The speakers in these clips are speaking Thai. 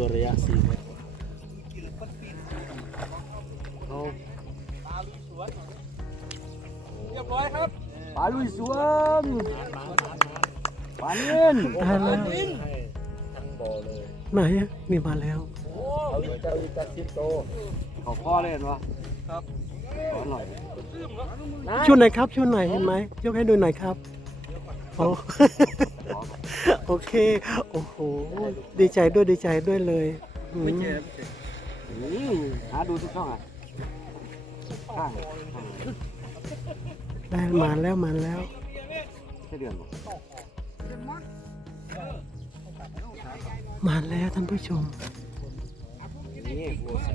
อยู่ระยะสี่เมตรเขาเรียบร้อยครับปลาลุยสวนปลาเงินได้แล้วให้ทั้งบ่อเลยไหนอะนี่มาแล้วเอาอีกจะอีกจะสิบโตเขาพ่อเล่นวะครับขอหน่อยชุดไหนครับชุดไหนเห็นไหมยกให้ดูหน่อยครับโอ้ โอเค โอ้โห ดีใจด้วยดีใจด้วยเลยอืมไม่เจอไม่เจออืมหาดูทุกช่องอะข้างได้มาแล้วมาแล้วแค่เดือนบ่มาแล้วท่านผู้ชมนี่บัวใส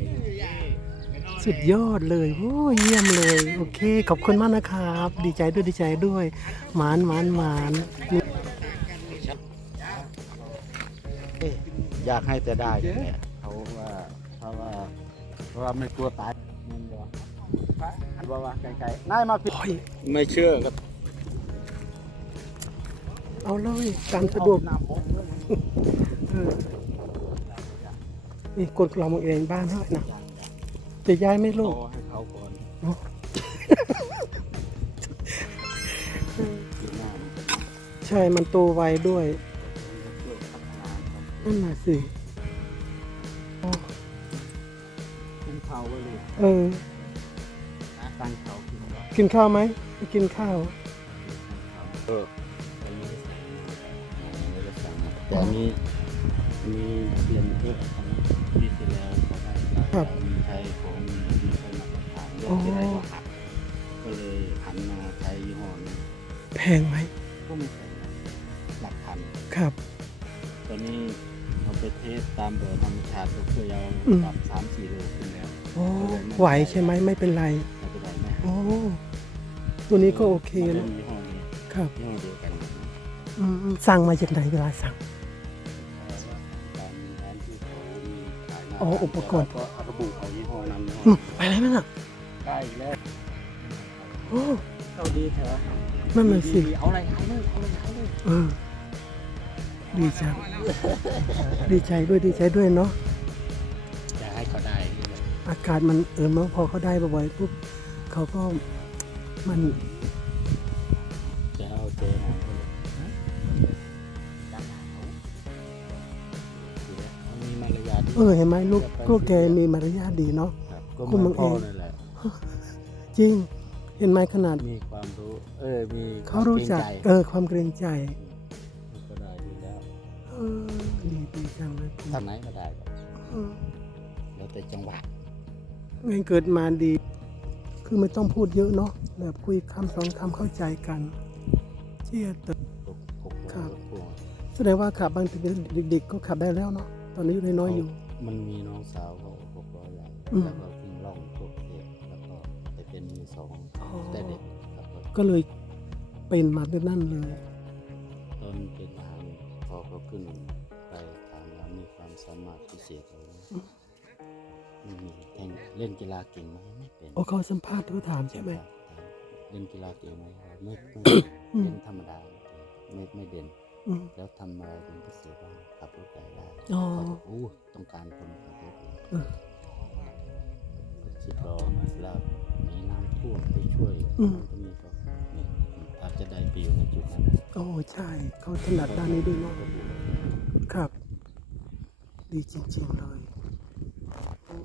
สุดยอดเลยโอ้เยี่ยมเลย โอเค ขอบคุณมากนะครับ ดีใจด้วยดีใจด้วยหมานหมานหมาน อยากให้แต่ได้เนี่ยเขาว่าเพราะว่าเพราะว่าไม่กลัวตายมันบ่ว่าว่าไกลๆนายมาผิดโอ้ยไม่เชื่อก็เอาเลยตามสะดวกน้ำผมเลยเออนี่กดกล่องเองบ้านเท่าไหร่นะจะย้ายไหม่โตลูกให้เขาก่อนเนาะปีหน้ามันจะใช่มันโตไวด้วย นั่นน่ะสิโอ้ขึ้นเขาไว้เลยเออตั้งเขาขึ้นไว้กินข้าวไหมไปกินข้าว เอออันนี้ไม่ได้สั่งมาแต่อันนี้อันนี้เรียนเพื่อปีที่แล้วเขาได้ครับมีใช้ของมีคนมาทานเลือกที่ไรก็หักก็เลยหันมาใช้ยี่ห้อนี้แพงไหมก็ไม่แพงนะหลักพัน ครับ ตอนนี้ เอาไปเทสตามบ่อธรรมชาติก็เคยเอาอืม ปรับสามสี่โลขึ้นแล้วโอ้ไหวใช่ไหมไม่เป็นไรไม่เป็นไรไหมโอ้ตัวนี้ก็โอเคเล่นะนยี่ห้อนี้ครับยี่ห้อเดียวกันอืมสั่งมาจากไหนเวลาสั่ง ตามร้านที่เขามีขายหน้าอ๋ออุปกรณ์ ก็ระบุเขายี่ห้อนั้นยี่ห้ออืมไปแล้วนั่นน่ะใกล้แล้วโอ้ เข้าดีเถอะนั่นน่ะสิดีๆเอาอะไรขายเลยเอาอะไรขายเลยเออ ดีจังดีใจด้วยดีใจด้วยเนาะอยากให้เขาได้นี่แหละอากาศมันเออเมื่อพอเขาได้บ่อยๆปุ๊บเขาก็มันจะเอาเจน้ำไปเลยดังหนาวดีแล้วเขามีมารยาทดีเออเห็นไหมลูกลูกแกมีมารยาทดีเนาะครับก็คุณเหบัมือนงเอิพ่อญนั่นแหละจริงเห็นไหมขนาดมีความรู้ เออมีเขารู้จักควมเออความเกรงใจ เออดีดีจังเลยคุณทางไหนก็ได้ครับเออแล้วแต่จังหวะไงเกิดมาดี คือไม่ต้องพูดเยอะเนาะแบบคุยคำสองคำเข้าใจกันเชี่ยแต่พวกพวกพวกครับพวกแสดงว่าขับบางทีเป็นเด็ก ๆ ก็ขับได้แล้วเนาะตอนนี้อยู่น้อยๆอยู่ มันมีน้องสาวเขาพวกร้อยใหญ่อืม แล้วก็ทิ้งร่องพวกเด็กแล้วก็ไปเป็นมือสองอ๋อแต่เด็กครับผมก็เลยเป็นมาด้วยนั่นเลย ตอนเป็นทหารพ อเขาขึ้นไปถามว่ามีความสามารถพิเศษอะไรไหมไม่มีแข่งเล่นกีฬาเก่งไหมไม่เป็นโอ้เขาสัมภาษณ์เขาถามใช่ไหมครับเล่นกีฬาเก่งไหมครับไม่ไม่อืมเล่นธรรมดาไม่ไม่เด่นอืมแล้วทำอะไรเป็นพิเศษบ้างขับรถใหญ่ได้อ๋อเขาบอกโอ้ต้องการคนขับรถใหญ่เออคิดรอแล้วในน้ำท่วมไปช่วยอืมตรงนี้ก็เนี่ย ใช่เขาถนัดด้านนี้ด้วยเนาะก็ดีครับ ดีจริงๆเลยโอ้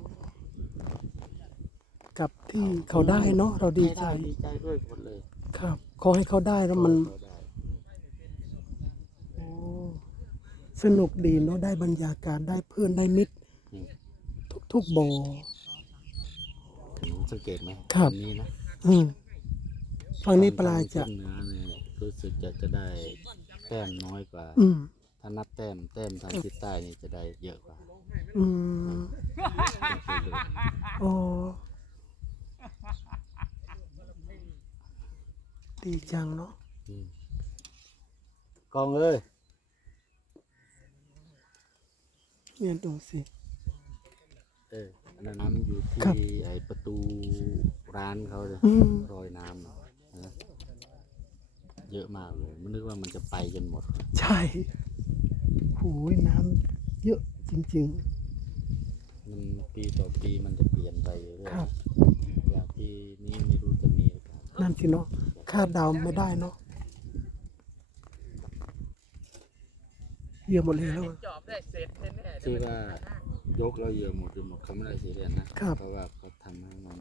กับที่เขาได้เนาะเราดีใจดีใจด้วยหมดเลย ครับขอให้เขาได้แล้วมันเขาได้โอ้สนุกดีเนาะได้บรรยากาศได้เพื่อนได้มิตรนี่ทุกทุกๆบ่อหนูสังเกตไหมครับอันนี้นะอืมฝั่งนี้ปลาจะทงเหนือเนี่ย รู้สึกจะจะได้แต้มน้อยกว่า อืม ถ้านับแต้มแต้มทางทิศใต้นี่จะได้เยอะกว่าอืมสังเกตดูโอ้ ดีจังเนาะ อืมกองเอ้ยเนี่ยดูสิ เอออันนั้นน้ำอยู่ครับที่ไอประตูร้านเขาเลยอืม รอยน้ำอะนะ เยอะมากเลยมันนึกว่ามันจะไปจนหมด ใช่หูยน้ำเยอะจริงๆมันปีต่อปีมันจะเปลี่ยนไปเรื่อยครับ อย่างปีนี้ไม่รู้จะมีหรือเปล่านั่นสิเนาะคาดเดาไม่ได้เนาะเยี่ยมหมดเลยแล้วจอบได้เสร็จแน่ๆที่ว่ายกเราเหยื่อหมดหรือหมดเขาไม่ได้ซีเรียสนะครับ เพราะว่าเขาทำให้มัน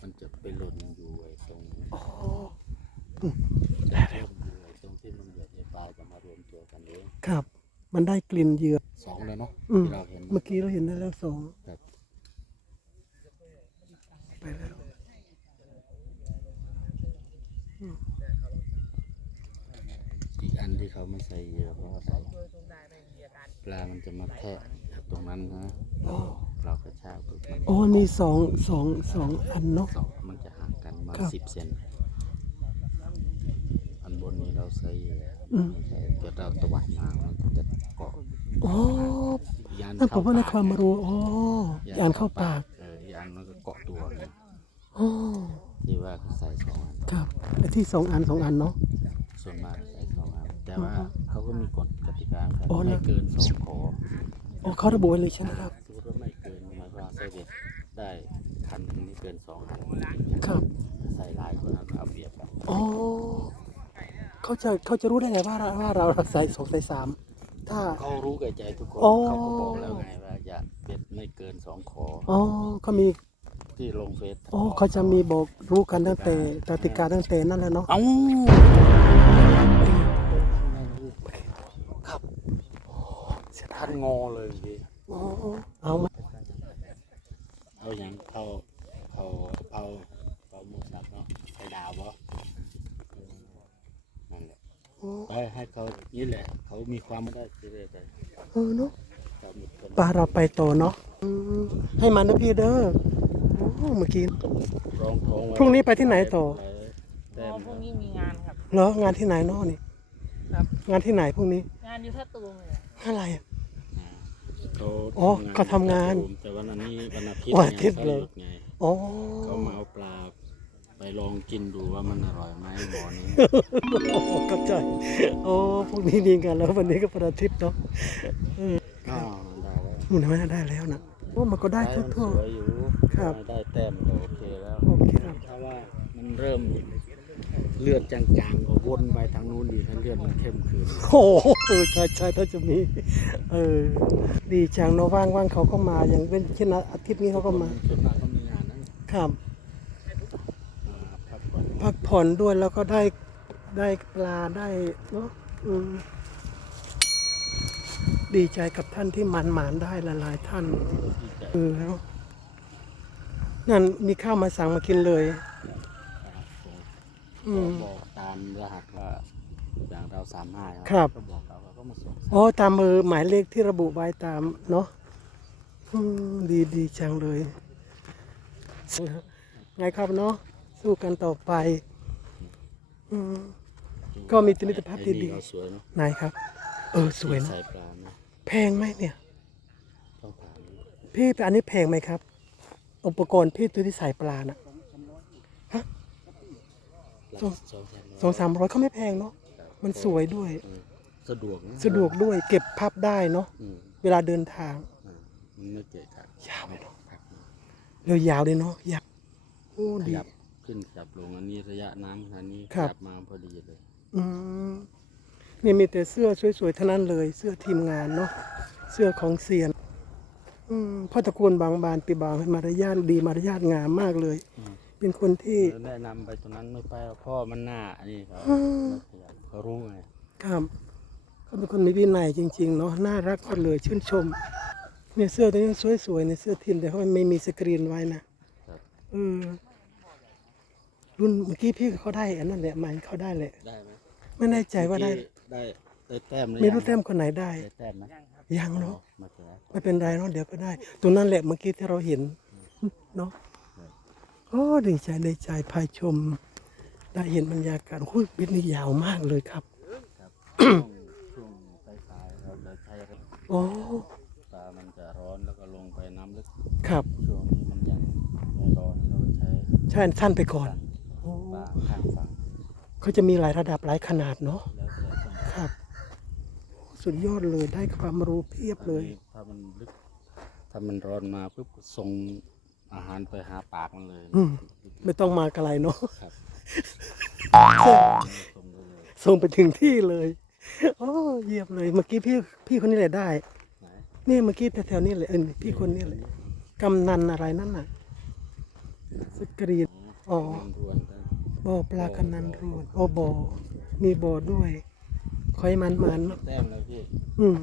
มันจะไปหล่นอยู่ไอ้ตรงอ๋อ ได้แล้วอยู่ไอ้ตรงที่มันเหยื่อในปลายจะมารวมตัวกันเองครับ มันได้กลิ่นเหยื่อสองแล้วเนาะอืมที่เราเห็นเมื่อกี้เราเห็นได้แล้วสองครับไปแล้วอีกอันที่เขาไม่ใส่เหยื่อเพราะว่าใส่ปลามันจะมาแทะตรงนั้นนะอ๋อเรากระชากปุ๊บมันอ๋อมีสองสองสองอันเนาะ สองมันจะห่างกันมาครับ สิบเซนอัน บนนี้เราใส่เหยื่ออืมไม่ใช่เกิดเราตะวันมามันจะเกาะอ๋อยานนั่นผมว่าในปกความมารู้อ๋ออ่านเข้าปากเออยานมันก็เกาะตัวเลยอ๋อที่ว่าเขาใส่สองอันครับไอ้ที่สองอันสองอันเนาะ ส่วนมากใส่สองอันแต่ว่าเขาก็มีกฎกติกาครับอ๋อนะ ไม่เกินสองขออ๋อเขาระบุไว้เลยใช่ไหมครับสมมติว่าไม่เกินหมายความว่าใส่เบ็ดได้คันหนึงไม่เกินสองอันครับ ใส่หลายคนนั้นเอาเปรียบกันอ๋อ เขาจะเขาจะรู้ได้ไงว่าเราว่าเราใส่สองใส่สามถ้า เขารู้แก่ใจทุกคนอ๋อ เขาก็บอกแล้วไงว่าอย่าเบ็ดไม่เกินสองขออ๋อเขามีที่ลงเฟซอ๋อเขาจะมีบอกรู้กันตั้งแต่กติกาตั้งแต่นั่นแหละเนาะเอ้าครับท่านงอเลยพี่อ๋อเอามาเอาอย่างเขาเขาเอาเอาหมูสับเนาะใส่ดาวบ่เออนั่นแหละ อ๋อ ไปให้เขา นี่แหละ เขามีความไม่ได้เรื่อยๆไปเออเนาะเขามีคนปลาเราไปโตเนาะอืมให้มันนะพี่เด้อโอ้เมื่อกี้ รองท้องไว้พรุ่งนี้ไปที่ไหนต่อ แต้อ๋อมพรุ่งนี้มีงานครับ เหรองานที่ไหนเนาะนี่ครับ งานที่ไหนพรุ่งนี้งานอยู่ท่าตูมเลยอะไรอะ เขาอ๋อเขาทำงานแต่วันนี้วันอาทิตย์วันอาทิตย์ไงเลยขาหดไงอ๋อเขามาเอาปลา ไปลองกินดูว่ามันอร่อยไหมหมอนี้เข้าใจโอ้พรุ่งนี้มีงานแล้ววันนี้ก็วันอาทิตย์เนาะอ้าวได้แล้วมันไม่ได้แล้วนะโอ้มันก็ได้มันทั่วสวยอยู่ครับได้แต้มก็โอเคแล้วๆโอเคครับถ้าว่ามันเริ่มเลือดจางๆก็วนไปทางนู้นดีถ้าเลือดมันเข้มขึ้นโอ้โหเออใช่ใช่ถ้าจะมีเออดีจังเนาะว่างว่างๆเขาก็มาอย่างเป็นเช่นอาทิตย์นี้เขาก็มาส่วนมากก็มีงานนั้นครับอ่า พักผ่อนพักผ่อนด้วยแล้วก็ได้ได้ปลาได้เนาะอืมดีใจกับท่านที่หมันหมานๆได้หลายๆท่านที่จะเออแล้วนั่นมีข้าวมาสั่งมากินเลย อืม บอกตามรหัสว่าอย่างเราสามห้าครับ ก็บอกเราเราก็มาส่งอ๋อตามมือหมายเลขที่ระบุไว้ตามเนาะอืมดีดีจังเลยไงครับเนาะ สู้กันต่อไปอืมก็มีมิตรภาพที่ดีไอ้นี่ก็สวยเนาะไหนครับ เออสวยที่เนาะใส่ปลานะแพงไหมเนี่ย ต้องถามพี่อันนี้แพงไหมครับ อุปกรณ์พี่ตัวที่ใส่ปลาน่ะหลักสองสองแสนสองสามร้อยเขาไม่แพงเนาะมันสวยด้วยเออสะดวกนะสะดวกด้วย เก็บพับได้เนาะอืมเวลาเดินทางอ่ามันไม่เกะกะยาวไหมเนาะครับเรือยาวเลยเนาะยาวโอ้ขดียับ ขึ้นขยับลงอันนี้ระยะน้ำขนาดนี้ขครับยับมาพอดีเลย อืมนี่มีแต่เสื้อสวยๆเท่านั้นเลย เสื้อทีมงานเนาะเสื้อของเซียน อืมพ่อตระกูลบางบานปีบางมารยาทดีมารยาทงามมากเลยเป็นคนที่ แล้วแนะนำไปตรงนั้นไม่ไปหรอกพ่อมันหน้าอันนี้เขาอืม ไม่ขยับเขารู้ไงครับเขาเป็นคนมีวินัยจริง ๆ เนาะน่ารักก็เลยชื่นชม เนี่ยเสื้อตัวนี้สวยๆในยเสื้อทีมแต่เขาไม่มีสกรีนไว้นะครับ เออ รุ่นเมื่อกี้พี่เขาได้อันนั้นแหละหมายเขาได้แหละ ได้ไหมไม่แน่ใจว่าได้เมื่อกี้ได้ได้แต้มหรือไม่ยังรู้แต้มคนไหนได้ได้แต้มไหมยังเนาะมาเถอะไม่เป็นไรเนาะเดี๋ยวก็ได้ ตรงนั้นแหละเมื่อกี้ที่เราเห็นเนาะโอ้ดีใจดีใจภายชม ได้เห็นบรรยากาศหุ้ยบินนี่ยาวมากเลยครับครับช่วงช่วงสายๆเราจะใช้โอ้ปลามันจะร้อนแล้วก็ลงไปน้ำลึกครับช่วงนี้มันยังไม่ร้อนเราใช้ใช่สั้นไปก่อนโอ้ ปลาข้างฝั่ง เขาจะมีหลายระดับหลายขนาดเนาะแล้วแต่ต้องครับ สุดยอดเลยได้ความรู้เพียบเลย ถ้ามันลึกถ้ามันร้อนมาปุ๊บก็ส่งอาหารไปหาปากมันเลยอืม ไม่ต้องมาไกลเนาะครับส่งได้เลยส่งไปถึงที่เลยโอ้เยี่ยมเลย เมื่อกี้พี่พี่คนนี้แหละได้ ไหนนี่เมื่อกี้แถวๆนี้เลยเออพี่คนนี้เลยกำนันอะไรนั่นน่ะสกรีนอ๋อมันรวนได้ บ่อปลากำนันรวนโอ้บ่อมีบ่อด้วยคอยมันมันๆเนอะแต้มแล้วพี่อืม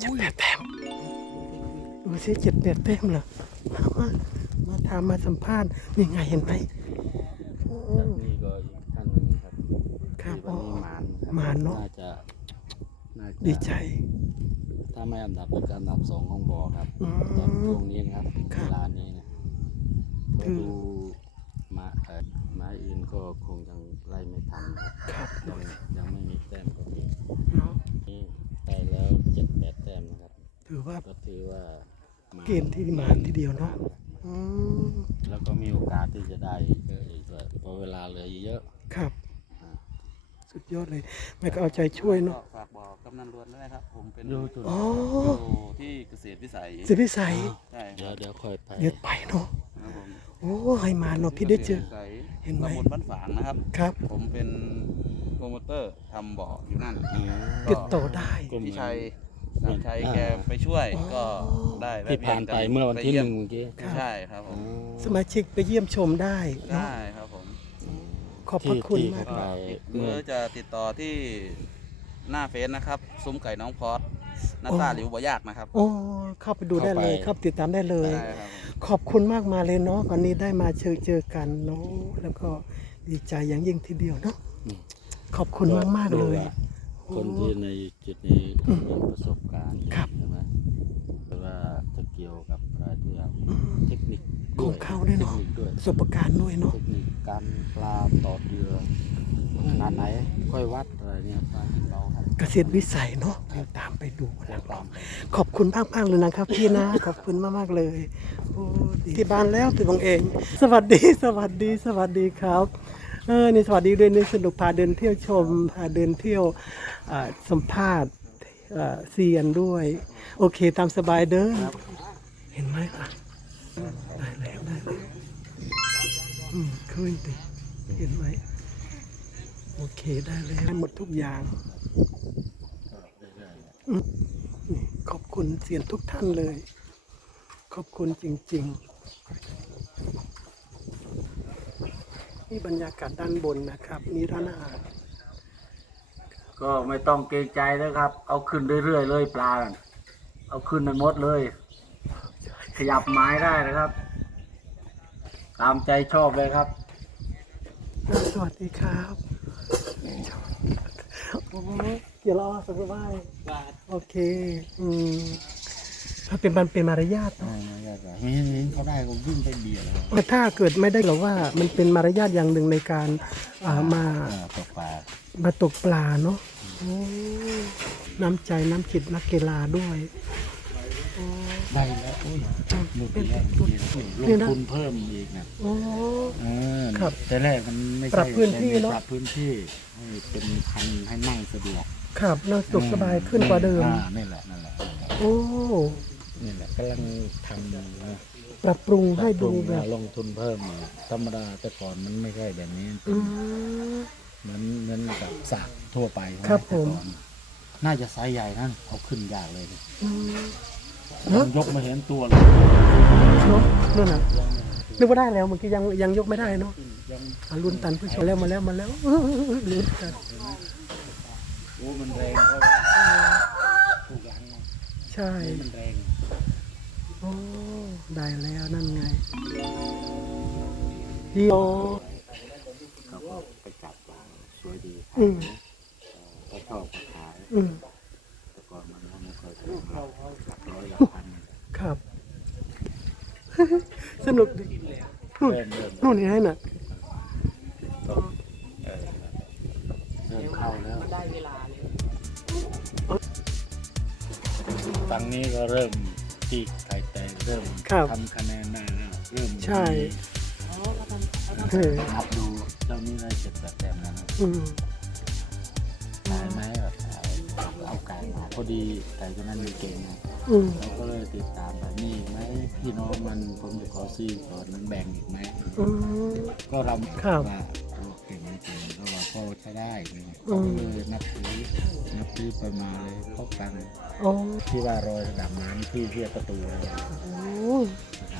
เจ็ดแปดแต้มดูสิเจ็ดแปดแต้มเหรอมามามาถามมาสัมภาษณ์นี่ไงเห็นไหมโอ้จากนี้ก็อีกท่านหนึ่งครับครับที่วันนี้หมานครับหมานเนอะน่าจะน่าจะดีใจ ถ้าไม่อันดับเป็นอันดับสองของบ่อครับอืมตอนช่วงนี้นะครับครับ เวลานี้นะคืก็อดูหมาเอ่ อหมาอื่นก็คงยังไล่ไม่ทันครับครับยังยังไม่มีแต้มก็มีเนาะนี่ได้แล้วเจ็ดแปดแต้มนะครับ ถือว่าก็ถือว่ามาเกณฑ์ที่มาทีเดียวเนอะอืมแล้วก็มีโอกาสที่จะได้เยอะอีกด้วยเพราะเวลาเหลือเยอะครับอ่า สุดยอดเลยแม่ก็เอาใจช่วยเนาะก็ฝากบอกกำนันรวนด้วยนะครับ ผมเป็นดูจุดอ๋ออยู่ที่เกษตรวิสัยสิพิสัยใช่คเดี๋ยวรับเดี๋ยวค่อยไปเดี๋ยวไปเนาะ ครับผมโอ้ให้มาเนาะพี่ได้เจอ กษตรวิสัยเห็นไหม ตำบลบ้านฝางนะครับ ครับ ผมเป็นโปรโมเตอร์ทำบ่ออยู่นั่นอืม ติดต่อได้ ก็เหมือนพี่ชัยนำชัยอ่า แกไปช่วยอ๋อ ก็ได้แวะที่เวียผ่านไปเมื่อวันที่หนึ่งเมื่อกี้ ใช่ครับผมสมาชิกไปเยี่ยมชมได้เนาะได้ครับผม ขอบพระคุณที่มากที่ก็ไปหรือจะติดต่อที่หน้าเฟซนะครับ ซุ้มไก่น้องพอดหน้าตาหลิวบ่ยากนะครับโอ้เข้าไปดูได้เลยเข้าไปติดตามได้เลย ได้ครับผมขอบคุณมากมาเลยเนาะวันนี้ได้มาเจอเจอกันเนาะแล้วก็ดีใจอย่างยิ่งทีเดียวเนาะอืมขอบคุณมากมากๆเลยดูว่าคนที่ในจุดนี้มีประสบการณ์ครับ ใช่ไหม แต่ว่าจะเกี่ยวกับอะไรที่แบบเทคนิคของเขาด้วยเนาะทคคด้วยประสบการณ์ด้วยเนาะเทคนิคการปลาต่อเรือขนาดไหนค่อยวัดอะไรเนี่ยปลากินเราครับ เกษตรวิสัยเนาะเดี๋ยวตามไปดูแล้วก็ขอบคุณมากมากๆเลยนะครับ พี่นะขอบคุณมากมากๆเลยโอ้ดีที่บ้านแล้วตัวของเอง สวัสดีสวัสดีสวัสดีครับเออนี่สวัสดีด้วยนี่สนุกพาเดินเที่ยวชมพาเดินเที่ยวอ่าสัมภาษณ์อ่า เซียนด้วย โอเคตามสบายเด้อเห็นไหมล่ะได้แล้วได้แล้วอืมขึ้นติเห็นไหมโอเคได้แล้วหมดทุกอย่างขอบคุณเซียนทุกท่านเลย ขอบคุณจริง ๆ นี่บรรยากาศด้านบนนะครับ มีร้านอาหาร ก็ไม่ต้องเกรงใจนะครับ เอาขึ้นเรื่อยๆเลยปลาน่ะเอาขึ้นในมดเลย ขยับไม้ได้นะครับ ตามใจชอบเลยครับ สวัสดีครับโอ้เกี่ยวล้อสบายโอเค อืมถ้าเป็นมันเป็นมารยาทเนอะไม่ไม่ยากหรอกไม่เห็นเขาได้ก็วิ่งไปเบียดเลยแต่ถ้าเกิดไม่ได้หรอว่ามันเป็นมารยาทอย่างหนึ่งในการอ่ามา อ่าตกปลา มาตกปลาเนาะโอ้ น้ำใจน้ำจิตนักกีฬาด้วยโอ้ได้แล้วอุ้ยหลุดเป็นแล้วหลุดลนี่งนะทุนเพิ่มอีกนะโอ้ เออครับแต่แรกมันไม่ปรับใช่พื้นที่เนอะ ปรับพื้นที่ให้เป็นคันให้นั่งสะดวกครับน่าสุขสบายขึ้นกว่าเดิม อ่านี่แหละนั่นแหละนั่นแหละโอ้ นี่แหละกำลังทำอยู่นะปรับปรุงให้ดูปรับปรุงแบบลงทุนเพิ่มอีกธรรมดาแต่ก่อนมันไม่ใช่แบบนี้อืมเหมือนเหมือนแบบสระ ทั่วไปใช่ไหครับผมแต่ก่อนน่าจะไซส์ใหญ่นั่นเอาขึ้นยากเลยอืมผมยกมาเห็นตัวเลยเนาะนั่นน่ะนึกว่าได้แล้วเมื่อกี้ยังยังยกไม่ได้เนาะยังอะลุ้นตันผู้ชมแล้วมาแล้วมาแล้วลุ้นกันโอ้มันแรงเพราะว่าถูกหลังไงใช่มันแรงโอ้ได้แล้วนั่นไงเดียวเขาก็ไปจับปลาสวยดีอืมก็ ชอบก็ขายอืมแต่ก่อนมันก็ไม่ค่อยถูกหลักร้อยหลักพันครับ สนุกดีนู่นเริ่มเริ่มนู่นนี่ให้น่ะ เออเริ่มเข้าแล้วได้เวลาเลยฝั่งนี้ก็เริ่มที่ไข่แตกเริ่มครับทำคะแนนได้แล้วเริ่มใช่อ๋อเขาทำเขาทำเออนับดูเจ้านี้ได้เจ็ดแปดแต้มแล้วนะอืม ขายไหมแบบเอาเอาไก่มาพอดีไก่ตัวนั้นมีเก่งนะอืมเราก็เลยติดตามแบบนี้ไหมพี่น้องมันผมจะขอซื้อก่อนมันแบ่งอีกไหมอืม ก็เราครับว่าโอเก่งไม่เก่งก็ว่าพอใช้ได้เลยอืมก็เลยนับถือนับถือไปมาเลยพบกันอ๋อที่ว่ารอยระดับน้ำที่เรียกประตูเลยโอ้ระดับน้ำ